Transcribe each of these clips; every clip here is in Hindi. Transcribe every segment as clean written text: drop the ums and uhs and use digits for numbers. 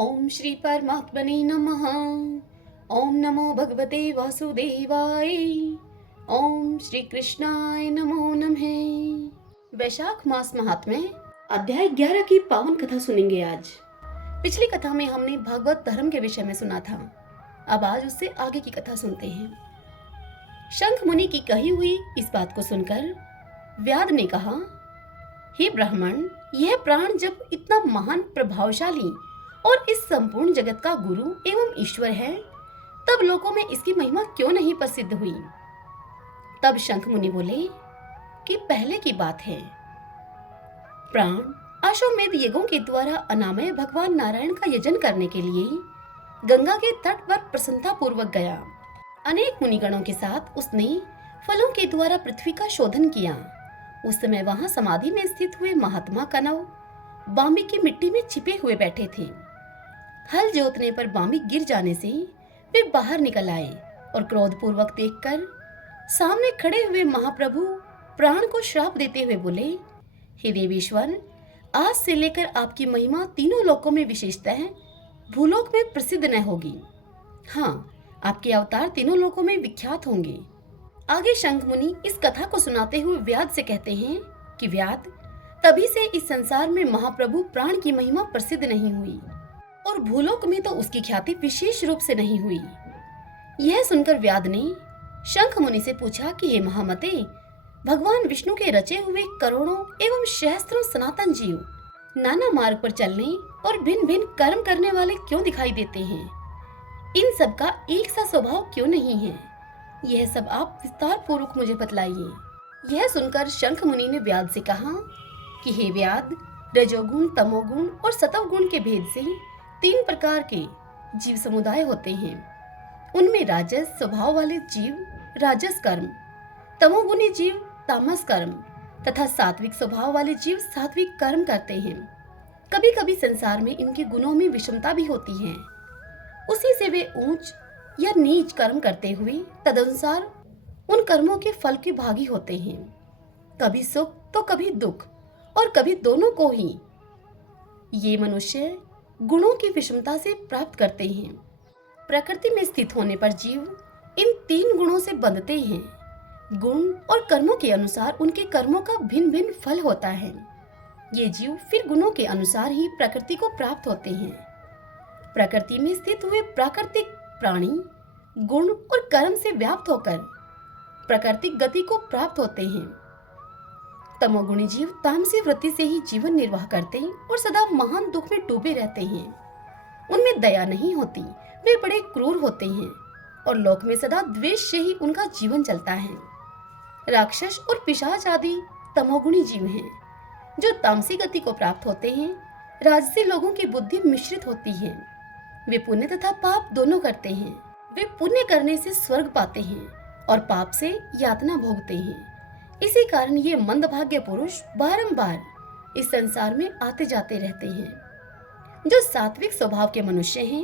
ओम श्री परमात्मने नमः। ओम नमो भगवते वासुदेवाय। ओम श्री कृष्णाय नमो नमः। वैशाख मास महात्म्य अध्याय 11 की पावन कथा सुनेंगे आज। पिछली कथा में हमने भागवत धर्म के विषय में सुना था। अब आज उससे आगे की कथा सुनते हैं। शंख मुनि की कही हुई इस बात को सुनकर व्याध ने कहा, हे ब्राह्मण, यह प्राण जब इतना महान, प्रभावशाली और इस संपूर्ण जगत का गुरु एवं ईश्वर है, तब लोकों में इसकी महिमा क्यों नहीं प्रसिद्ध हुई। तब शंख मुनि बोले कि पहले की बात है। प्राण अश्वमेध यज्ञों के द्वारा अनामय भगवान नारायण का यजन करने के लिए गंगा के तट पर प्रसन्नता पूर्वक गया। अनेक मुनिगणों के साथ उसने फलों के द्वारा पृथ्वी का शोधन किया। उस समय वहां समाधि में स्थित हुए महात्मा कनव बांबी की मिट्टी में छिपे हुए बैठे थे। हल जोतने पर बांबी गिर जाने से वे बाहर निकल आए और क्रोधपूर्वक देखकर सामने खड़े हुए महाप्रभु प्राण को श्राप देते हुए बोले, हे देवेश्वर, आज से लेकर आपकी महिमा तीनों लोकों में विशेषतः भूलोक में प्रसिद्ध न होगी। हाँ, आपके अवतार तीनों लोकों में विख्यात होंगे। आगे शंख मुनि इस कथा को सुनाते हुए व्याध से कहते हैं कि व्याध, तभी से इस संसार में महाप्रभु प्राण की महिमा प्रसिद्ध नहीं हुई और भूलोक में तो उसकी ख्याति विशेष रूप से नहीं हुई। यह सुनकर व्याध ने शंख मुनि से पूछा कि हे महामते, भगवान विष्णु के रचे हुए करोड़ों एवं सहस्त्रों सनातन जीव नाना मार्ग पर चलने और भिन्न भिन्न कर्म करने वाले क्यों दिखाई देते हैं? इन सब का एक सा स्वभाव क्यों नहीं है? यह सब आप विस्तार पूर्वक मुझे बतलाइए। यह सुनकर शंख मुनि ने व्याध से कहा कि हे व्याध, रजोगुण, तमोगुण और सतवगुण के भेद से 3 प्रकार के जीव समुदाय होते हैं। उनमें राजस स्वभाव वाले जीव राजस कर्म, तमोगुणी जीव तामस कर्म तथा सात्विक स्वभाव वाले जीव सात्विक कर्म करते हैं। कभी कभी संसार में इनके गुणों में विषमता भी होती है। उसी से वे ऊंच या नीच कर्म करते हुए तदनुसार उन कर्मों के फल के भागी होते हैं। कभी सुख तो कभी दुख और कभी दोनों को ही ये मनुष्य गुणों की विषमता से प्राप्त करते हैं। प्रकृति में स्थित होने पर जीव इन 3 गुणों से बंधते हैं। गुण और कर्मों के अनुसार उनके कर्मों का भिन्न भिन्न फल होता है। ये जीव फिर गुणों के अनुसार ही प्रकृति को प्राप्त होते हैं। प्रकृति में स्थित हुए प्राकृतिक प्राणी गुण और कर्म से व्याप्त होकर प्राकृतिक गति को प्राप्त होते हैं। तमोगुणी जीव तामसी वृत्ति से ही जीवन निर्वाह करते और सदा महान दुख में डूबे रहते हैं। उनमें दया नहीं होती, वे बड़े क्रूर होते हैं और लोक में सदा द्वेष से ही उनका जीवन चलता है। राक्षस और पिशाच आदि तमोगुणी जीव हैं, जो तामसी गति को प्राप्त होते हैं। राजसी लोगों की बुद्धि मिश्रित होती है। वे पुण्य तथा पाप दोनों करते हैं। वे पुण्य करने से स्वर्ग पाते हैं और पाप से यातना भोगते हैं। इसी कारण ये मंदभाग्य पुरुष बारंबार इस संसार में आते जाते रहते हैं। जो सात्विक स्वभाव के मनुष्य हैं,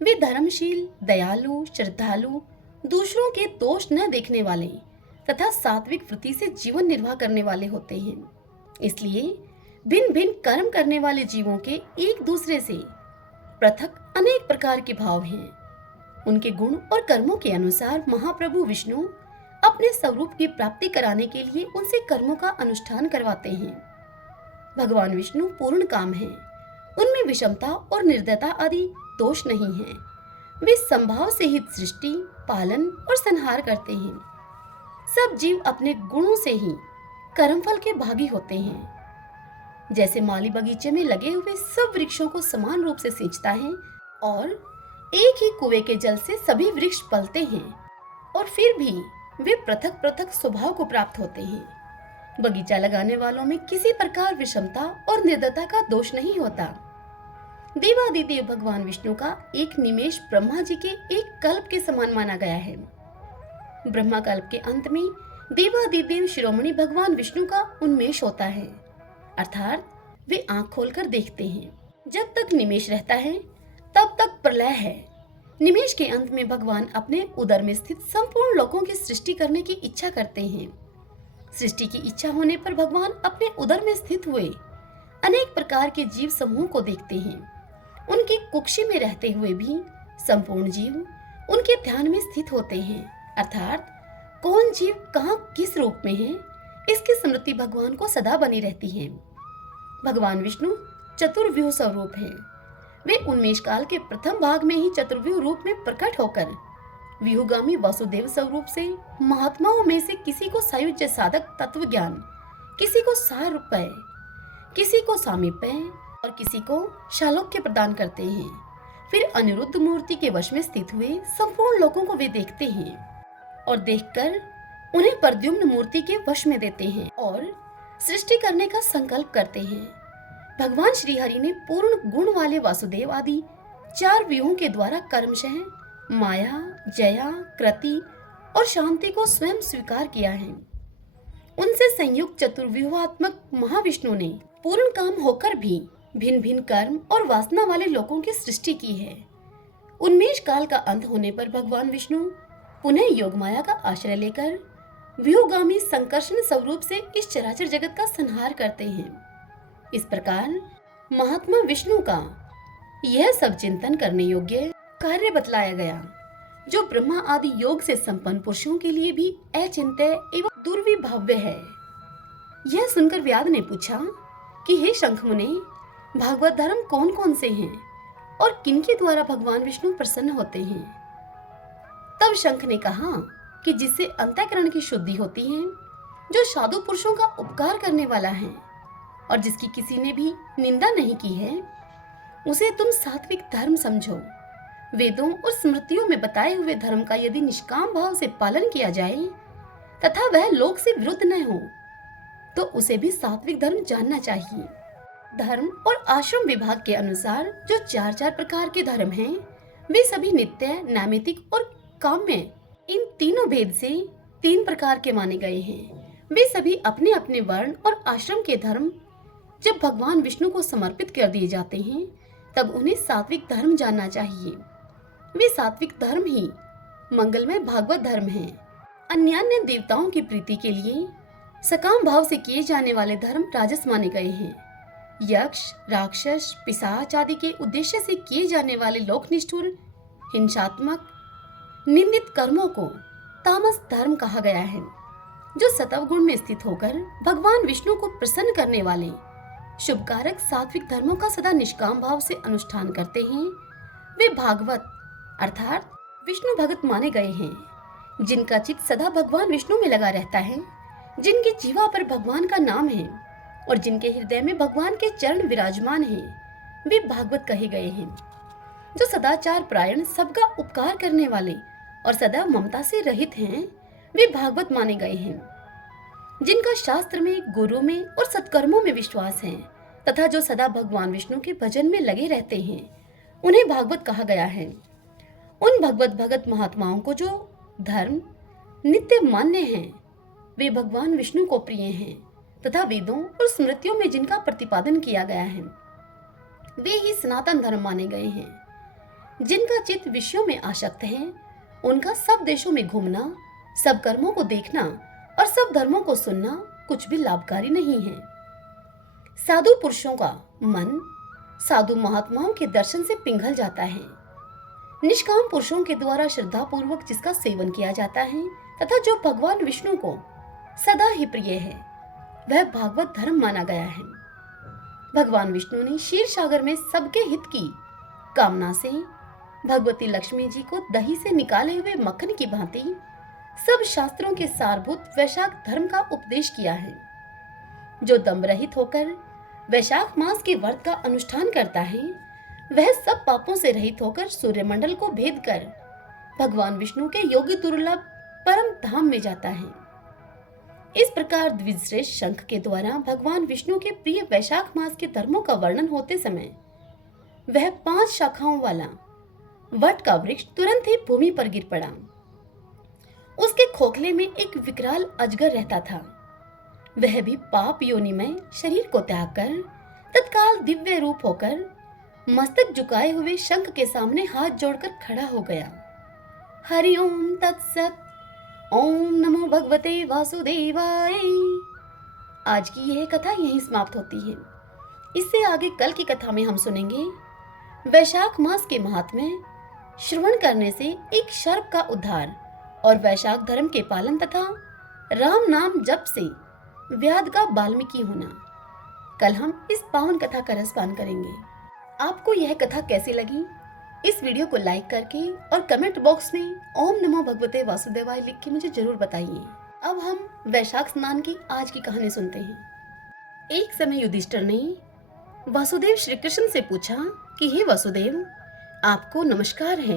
वे धर्मशील, दयालु, श्रद्धालु, दूसरों के दोष न देखने वाले तथा सात्विक वृत्ति से जीवन निर्वाह करने वाले होते हैं। इसलिए भिन्न भिन्न कर्म करने वाले जीवों के एक दूसरे से पृथक अनेक प्रकार के भाव हैं। उनके गुण और कर्मों के अनुसार महाप्रभु विष्णु अपने स्वरूप की प्राप्ति कराने के लिए उनसे कर्मों का अनुष्ठान करवाते हैं। भगवान विष्णु पूर्ण काम है। उनमें विषमता और निर्दयता आदि दोष नहीं है। वे संभाव से ही सृष्टि, पालन और संहार करते हैं। सब जीव अपने गुणों से ही कर्मफल के भागी होते हैं। जैसे माली बगीचे में लगे हुए सब वृक्षों को समान रूप से सींचता है और एक ही कुएं के जल से सभी वृक्ष पलते हैं और फिर भी वे पृथक पृथक स्वभाव को प्राप्त होते हैं। बगीचा लगाने वालों में किसी प्रकार विषमता और निर्दयता का दोष नहीं होता। देवादिदेव भगवान विष्णु का एक निमेष ब्रह्मा जी के एक कल्प के समान माना गया है। ब्रह्मा कल्प के अंत में देवादिदेव शिरोमणि भगवान विष्णु का उन्मेष होता है, अर्थात वे आंख खोलकर देखते हैं। जब तक निमेष रहता है तब तक प्रलय है। निमेष के अंत में भगवान अपने उदर में स्थित संपूर्ण लोकों की सृष्टि करने की इच्छा करते हैं। सृष्टि की इच्छा होने पर भगवान अपने उदर में स्थित हुए अनेक प्रकार के जीव समूह को देखते हैं उनकी कुक्षी में रहते हुए भी संपूर्ण जीव उनके ध्यान में स्थित होते हैं, अर्थात कौन जीव कहाँ किस रूप में है, इसकी स्मृति भगवान को सदा बनी रहती है। भगवान विष्णु चतुर्व्यूह स्वरूप है। वे उन्मेष काल के प्रथम भाग में ही चतुर्व्यूह रूप में प्रकट होकर व्यूहगामी वासुदेव स्वरूप से महात्माओं में से किसी को सायुज्य साधक तत्व ज्ञान, किसी को सारूप्य, किसी को सामीप्य और किसी को शालोक्य प्रदान करते हैं। फिर अनिरुद्ध मूर्ति के वश में स्थित हुए संपूर्ण लोगों को वे देखते हैं और देखकर उन्हें प्रद्युम्न मूर्ति के वश में देते हैं और सृष्टि करने का संकल्प करते हैं। भगवान श्री हरि ने पूर्ण गुण वाले वासुदेव आदि 4 व्यूहों के द्वारा कर्मशः माया, जया, कृति और शांति को स्वयं स्वीकार किया है। उनसे संयुक्त चतुर्व्यूहात्मक महाविष्णु ने पूर्ण काम होकर भी भिन्न भिन्न कर्म और वासना वाले लोगों की सृष्टि की है। उन्मेष काल का अंत होने पर भगवान विष्णु पुनः योग माया का आश्रय लेकर व्यूहगामी संकर्षण स्वरूप से इस चराचर जगत का संहार करते हैं। इस प्रकार महात्मा विष्णु का यह सब चिंतन करने योग्य कार्य बतलाया गया, जो ब्रह्मा आदि योग से संपन्न पुरुषों के लिए भी अचिंत्य एवं दुर्विभाव्य है। यह सुनकर व्याध ने पूछा कि हे शंखमुने, भागवत धर्म कौन कौन से हैं और किनके द्वारा भगवान विष्णु प्रसन्न होते हैं? तब शंख ने कहा कि जिससे अंतःकरण की शुद्धि होती है, जो साधु पुरुषों का उपकार करने वाला है और जिसकी किसी ने भी निंदा नहीं की है, उसे तुम सात्विक धर्म समझो। वेदों और स्मृतियों में बताए हुए धर्म का यदि निष्काम भाव से पालन किया जाए तथा वह लोक से विरुद्ध न हो, तो उसे भी सात्विक धर्म जानना चाहिए। धर्म और आश्रम विभाग के अनुसार जो 4 प्रकार के धर्म हैं, वे सभी नित्य, नैमित्तिक और काम्य, इन तीनों भेद से 3 प्रकार के माने गए हैं। वे सभी अपने अपने वर्ण और आश्रम के धर्म जब भगवान विष्णु को समर्पित कर दिए जाते हैं, तब उन्हें सात्विक धर्म जानना चाहिए। वे सात्विक धर्म ही मंगलमय भागवत धर्म है। अन्यान्य देवताओं की प्रीति के लिए सकाम भाव से किए जाने वाले धर्म राजस माने गए हैं। यक्ष, राक्षस, पिशाच आदि के उद्देश्य से किए जाने वाले लोकनिष्ठुर, हिंसात्मक, निंदित कर्मों को तामस धर्म कहा गया है। जो सतव गुण में स्थित होकर भगवान विष्णु को प्रसन्न करने वाले शुभकारक सात्विक धर्मों का सदा निष्काम भाव से अनुष्ठान करते हैं, वे भागवत अर्थात विष्णु भगत माने गए हैं। जिनका चित्त सदा भगवान विष्णु में लगा रहता है, जिनकी जीवा पर भगवान का नाम है और जिनके हृदय में भगवान के चरण विराजमान हैं, वे भागवत कहे गए हैं। जो सदाचार प्रायण, सबका उपकार करने वाले और सदा ममता से रहित हैं, वे भागवत माने गए हैं। जिनका शास्त्र में, गुरु में और सत्कर्मों में विश्वास है तथा जो सदा भगवान विष्णु के भजन में लगे रहते हैं, उन्हें भागवत कहा गया है। उन भगवत भगत महात्माओं को जो धर्म नित्य मान्य हैं, वे भगवान विष्णु को प्रिय हैं तथा वेदों और स्मृतियों में जिनका प्रतिपादन किया गया है, वे ही सनातन धर्म माने गए हैं। जिनका चित्त विषयों में आसक्त है, उनका सब देशों में घूमना, सब कर्मों को देखना और सब धर्मों को सुनना कुछ भी लाभकारी नहीं है। साधु पुरुषों का मन साधु महात्माओं के दर्शन से पिघल जाता है। निष्काम पुरुषों के द्वारा श्रद्धा पूर्वक जिसका सेवन किया जाता है तथा जो भगवान विष्णु को सदा ही प्रिय है, वह भागवत धर्म माना गया है। भगवान विष्णु ने क्षीर सागर में सबके हित की कामना से भगवती लक्ष्मी जी को दही से निकाले हुए मक्खन की भांति सब शास्त्रों के सारभूत वैशाख धर्म का उपदेश किया है। जो दम रहित होकर वैशाख मास के व्रत का अनुष्ठान करता है, वह सब पापों से रहित होकर सूर्यमंडल को भेद कर भगवान विष्णु के योगी दुर्लभ परम धाम में जाता है। इस प्रकार द्विजश्रेष्ठ शंख के द्वारा भगवान विष्णु के प्रिय वैशाख मास के धर्मों का वर्णन होते समय वह 5 शाखाओं वाला वट का वृक्ष तुरंत ही भूमि पर गिर पड़ा। उसके खोखले में एक विकराल अजगर रहता था। वह भी पाप योनि में शरीर को त्याग कर तत्काल दिव्य रूप होकर मस्तक झुकाए हुए शंख के सामने हाथ जोड़कर खड़ा हो गया। हरि ओम तत्सत। ओम नमो भगवते वासुदेवाय। आज की यह कथा यहीं समाप्त होती है। इससे आगे कल की कथा में हम सुनेंगे वैशाख मास के महात्म्य श्रवण करने से एक सर्प का उद्धार और वैशाख धर्म के पालन तथा राम नाम जप से व्याध का वाल्मीकि होना। कल हम इस पावन कथा का रसपान करेंगे। आपको यह कथा कैसी लगी? इस वीडियो को लाइक करके और कमेंट बॉक्स में ओम नमो भगवते वासुदेवाय लिख के मुझे जरूर बताइए। अब हम वैशाख स्नान की आज की कहानी सुनते हैं। एक समय युधिष्ठिर ने वासुदेव श्री कृष्ण से पूछा कि हे वासुदेव, आपको नमस्कार है।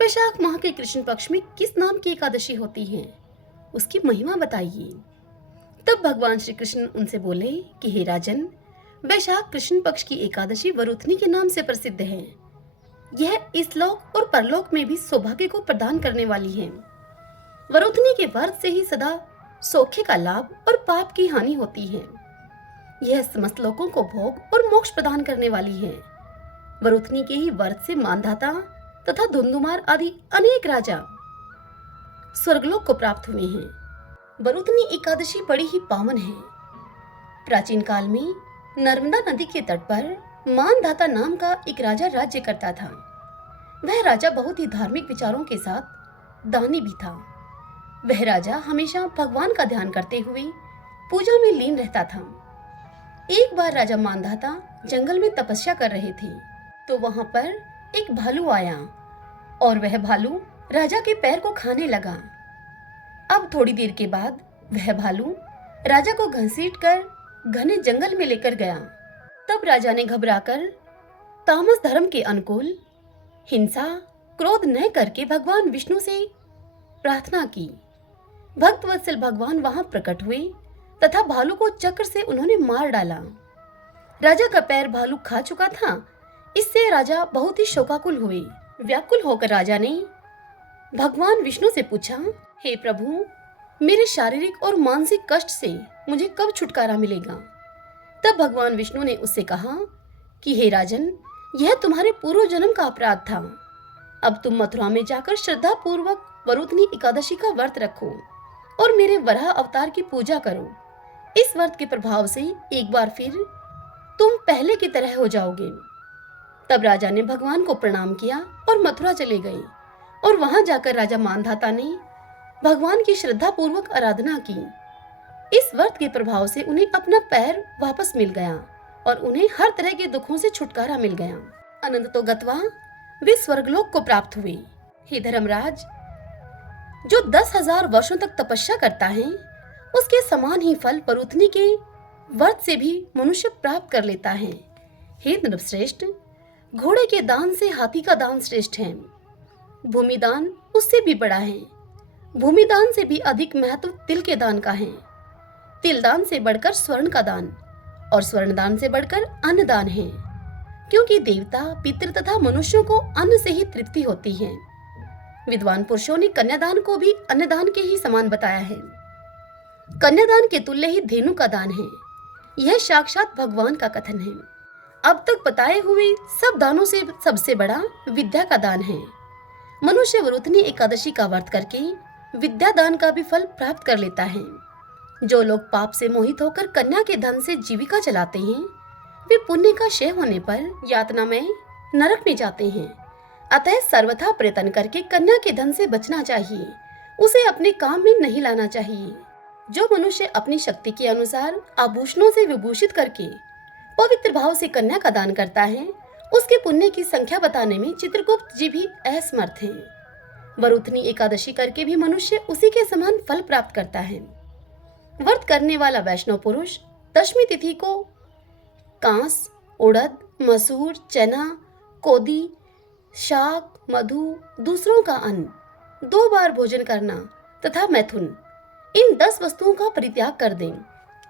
वैशाख माह के कृष्ण पक्ष में किस नाम की एकादशी होती है, उसकी महिमा बताइए। तब भगवान श्री कृष्ण उनसे बोले कि हे राजन, वैशाख कृष्ण पक्ष की एकादशी वरुथनी के नाम से प्रसिद्ध है। यह इस लोक और परलोक में भी सौभाग्य को प्रदान करने वाली है। वरुथनी के व्रत से ही सदा सौख्य का लाभ और पाप की हानि होती है। यह समस्त लोगों को भोग और मोक्ष प्रदान करने वाली है। वरुथनी के ही व्रत से मानधाता तथा धुंधुमार आदि अनेक राजा स्वर्गलोक को प्राप्त हुए हैं। वरुथनी एकादशी बड़ी ही पावन है। प्राचीन काल में नर्मदा नदी के तट पर मानधाता नाम का एक राजा राज्य करता था। वह राजा बहुत ही धार्मिक विचारों के साथ दानी भी था। वह राजा हमेशा भगवान का ध्यान करते हुए पूजा में लीन रहता था। एक बार राजा मानधाता जंगल में तपस्या कर रहे थे तो वहां पर एक भालू आया और वह भालू राजा के पैर को खाने लगा। अब थोड़ी देर के बाद वह भालू राजा को घसीटकर घने जंगल में लेकर गया। तब राजा ने घबराकर तामस धर्म के अनुकूल हिंसा क्रोध न करके भगवान विष्णु से प्रार्थना की। भक्तवत्सल भगवान वहां प्रकट हुए तथा भालू को चक्र से उन्होंने मार डाला। राजा का पैर भालू खा चुका था। इससे राजा बहुत ही शोकाकुल हुए। व्याकुल होकर राजा ने भगवान विष्णु से पूछा, हे प्रभु, मेरे शारीरिक और मानसिक कष्ट से मुझे कब छुटकारा मिलेगा? तब भगवान विष्णु ने उससे कहा कि हे राजन, यह तुम्हारे पूर्व जन्म का अपराध था। अब तुम मथुरा में जाकर श्रद्धा पूर्वक वरुथनी एकादशी का व्रत रखो और मेरे वराह अवतार की पूजा करो। इस व्रत के प्रभाव से एक बार फिर तुम पहले की तरह हो जाओगे। तब राजा ने भगवान को प्रणाम किया और मथुरा चले गए और वहां जाकर राजा मानधाता ने भगवान की श्रद्धा पूर्वक आराधना की। इस व्रत के प्रभाव से उन्हें अपना पैर वापस मिल गया और उन्हें हर तरह के दुखों से छुटकारा मिल गया। अनंतो गत्वा वे स्वर्गलोक को प्राप्त हुए। हे धर्मराज, जो 10,000 वर्षों तक तपस्या करता है उसके समान ही फल वरुथनी के व्रत से भी मनुष्य प्राप्त कर लेता है। हे नृपश्रेष्ठ, घोड़े के दान से हाथी का दान श्रेष्ठ है। भूमिदान उससे भी बड़ा है। भूमिदान से भी अधिक महत्व तिल के दान का है। तिल दान से बढ़कर स्वर्ण का दान और स्वर्ण दान से बढ़कर अन्न दान है, क्योंकि देवता, पितृ तथा मनुष्यों को अन्न से ही तृप्ति होती है। विद्वान पुरुषों ने कन्यादान को भी अन्नदान के ही समान बताया है। कन्यादान के तुल्य ही धेनु का दान है। यह साक्षात भगवान का कथन है। अब तक बताए हुए सब दानों से सबसे बड़ा विद्या का दान है। मनुष्य वरुथनी एकादशी का व्रत करके विद्या दान का भी फल प्राप्त कर लेता है। जो लोग पाप से मोहित होकर कन्या के धन से जीविका चलाते हैं, वे पुण्य का क्षय होने पर यातना में नरक में जाते हैं। अतः सर्वथा प्रयत्न करके कन्या के धन से बचना चाहिए। उसे अपने काम में नहीं लाना चाहिए। जो मनुष्य अपनी शक्ति के अनुसार आभूषणों से विभूषित करके पवित्र भाव से कन्या का दान करता है, उसके पुण्य की संख्या बताने में चित्रगुप्त जी भी असमर्थ हैं। वरुथनी एकादशी करके भी मनुष्य उसी के समान फल प्राप्त करता है। व्रत करने वाला वैष्णव पुरुष दशमी तिथि को कांस, उड़द, मसूर, चना, कोदी, शाक, मधु, दूसरों का अन्न, 2 बार भोजन करना तथा मैथुन, इन 10 वस्तुओं का परित्याग कर दें।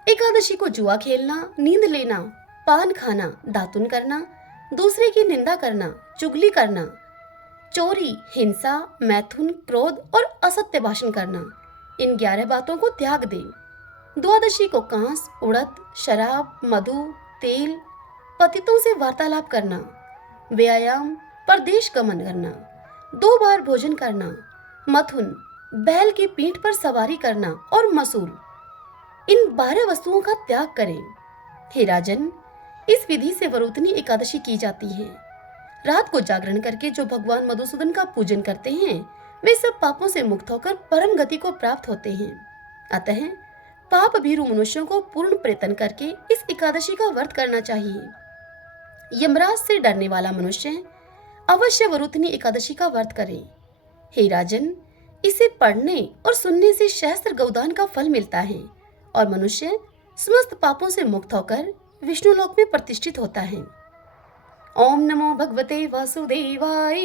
एकादशी को जुआ खेलना, नींद लेना, पान खाना, दातुन करना, दूसरे की निंदा करना, चुगली करना, चोरी, हिंसा, मैथुन, क्रोध और असत्य भाषण करना, इन 11 बातों को त्याग दें। द्वादशी को कांस, उड़द, शराब, मधु, तेल, पतितों से वार्तालाप करना, व्यायाम, परदेश गमन करना, 2 बार भोजन करना, मथुन, बैल की पीठ पर सवारी करना और मसूर, इन 12 वस्तुओं का त्याग करें। हे राजन, इस विधि से वरुथनी एकादशी की जाती है। रात को जागरण करके जो भगवान मधुसूदन का पूजन करते हैं वे सब पापों से मुक्त होकर परम गति को प्राप्त होते हैं। अतः पाप भीरु मनुष्यों को पूर्ण प्रयत्न करके इस एकादशी का व्रत करना चाहिए। यमराज से डरने वाला मनुष्य अवश्य वरुथनी एकादशी का व्रत करे। हे राजन, इसे पढ़ने और सुनने से सहस्त्र गौदान का फल मिलता है और मनुष्य समस्त पापों से मुक्त होकर विष्णु लोक में प्रतिष्ठित होता है। ओम नमो भगवते वासुदेवाय।